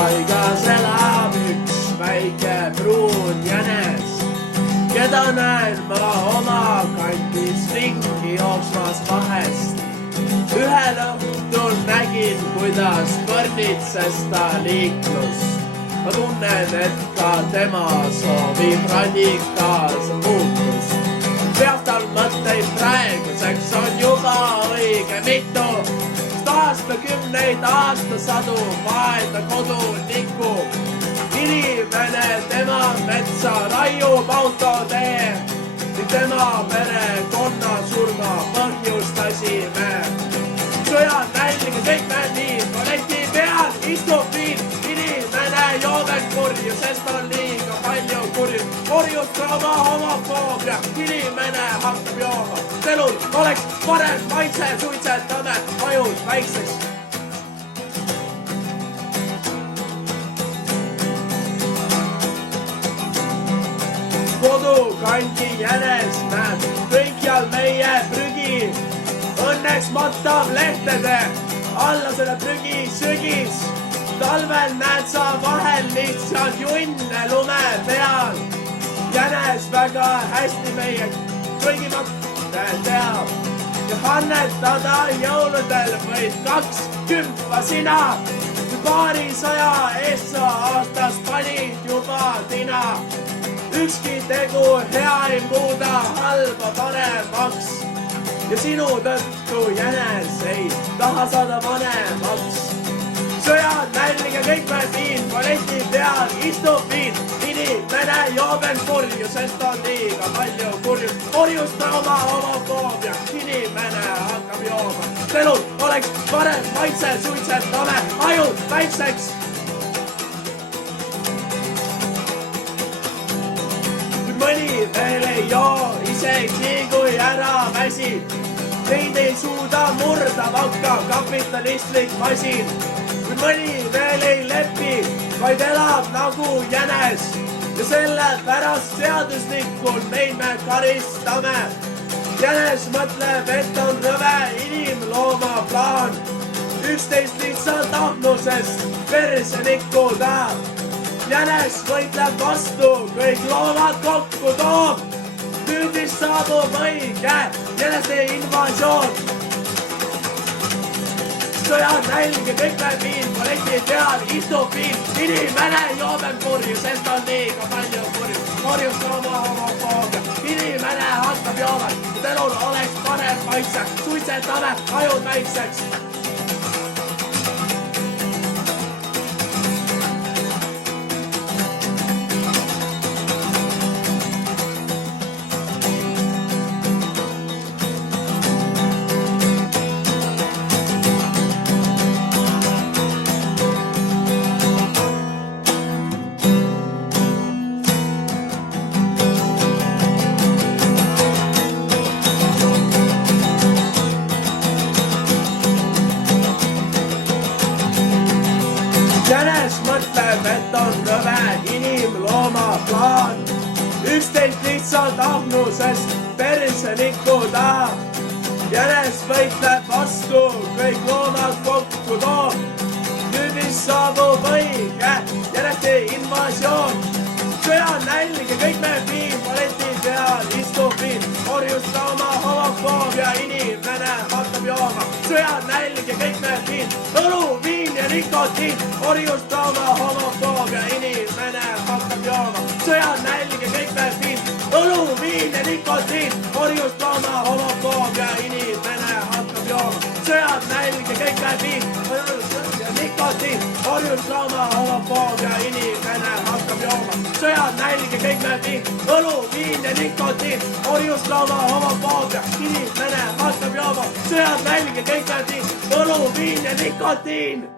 paigas elab üks väike pruun jänes, keda näen ma oma kandis ringi jooksmas vahest. Ühel õhtul nägin, kuidas kõrnitses ta liiklus. Ma tunnen, et ka tema soovib radikaalse muutust. Peab tal mõtteid praeguseks on juba õige mitu. Aastakümneid aastasadu vaeda kodunikku. Inimene tema metsa raiub autotee. Tema perekonna surma põhjustasime. Sõja nälg kõik me nii, kolekti peal istub viin. Inimene joobel kurju, sest on liiga palju kurju. Kurjust oma homofoobia, inimene hakkab jooma. Selul oleks parem maitse, suitsetame ajud väikseks. Kodukanti jänes näeb kõikjal meie prügi. Õnneks matab lehtede alla selle prügi sügis. Talvel näed sa vahel lihtsalt junne lume peal. Jänes väga hästi meie prügimatte teab. Ja annetada jõuludel võid 2 kümpa sina. Paarisaja eest sa aastas panid juba tina. Ükski tegu hea ei muuda halba paremaks. Ja sinu tõttu jänes ei taha saada vanemaks. Sõjad, nälg ja kõik me viin, paleti peal istub viin. Inimene joobel kurju, sest on liiga palju kurju. Orjust oma homofoobia, inimene hakkab jooma. Selul oleks parem maitse, suitsetame ajud väikseks. Mõni veel ei joo, isegi kui ära väsid. Neid ei suuda murda vakka kapitalistlik masin. Kui mõni veel ei lepi, vaid elab nagu jänes. Ja sellepärast seaduslikult neid me karistame. Jänes mõtleb, et on rõve inimlooma plaan. 11 lihtsalt ahnusest perse nikkuda. Jänes võitleb vastu, kõik loomad kokku toob. Nüüd vist saabub õige jäneste invasioon. Sõjad, nälg ja kõik me viin, paleti peal istub viin. Inimene joobeb kurju, sest on liiga palju kurju. Orjust oma homofoobia, inimene hakkab jooma. Elul oleks parem maitse, suitsetame ajud väikseks. Jänes mõtleb, et on rõve inimlooma plaan. 11 lihtsalt ahnusest perse nikkuda. Jänes võitleb vastu, kõik loomad kokku toob. Nüüd vist saabub õige jäneste invasioon. Sõjad, nälg ja kõik me viin, paleti peal istub viin. Orjust oma homofoobia, inimene hakkab jooma. Sõjad, nälg ja kõik me viin, õlu, viin ja nikotiin. Orjust oma homofoobia, inimene hakkab jooma. Sõjad, nälg ja kõik me viin, õlu, viin ja nikotiin. Orjust oma homofoobia, inimene hakkab jooma. Sõjad, nälg ja kõik me viin, ja nikotiin. Orjust oma homofoobia, inimene hakkab jooma. Sõjad, nälg ja kõik me viin, õlu, viin ja nikotiin. Orjust oma homofoobia, inimene hakkab jooma. Sõjad, nälg ja kõik me viin, õlu, viin ja nikotiin.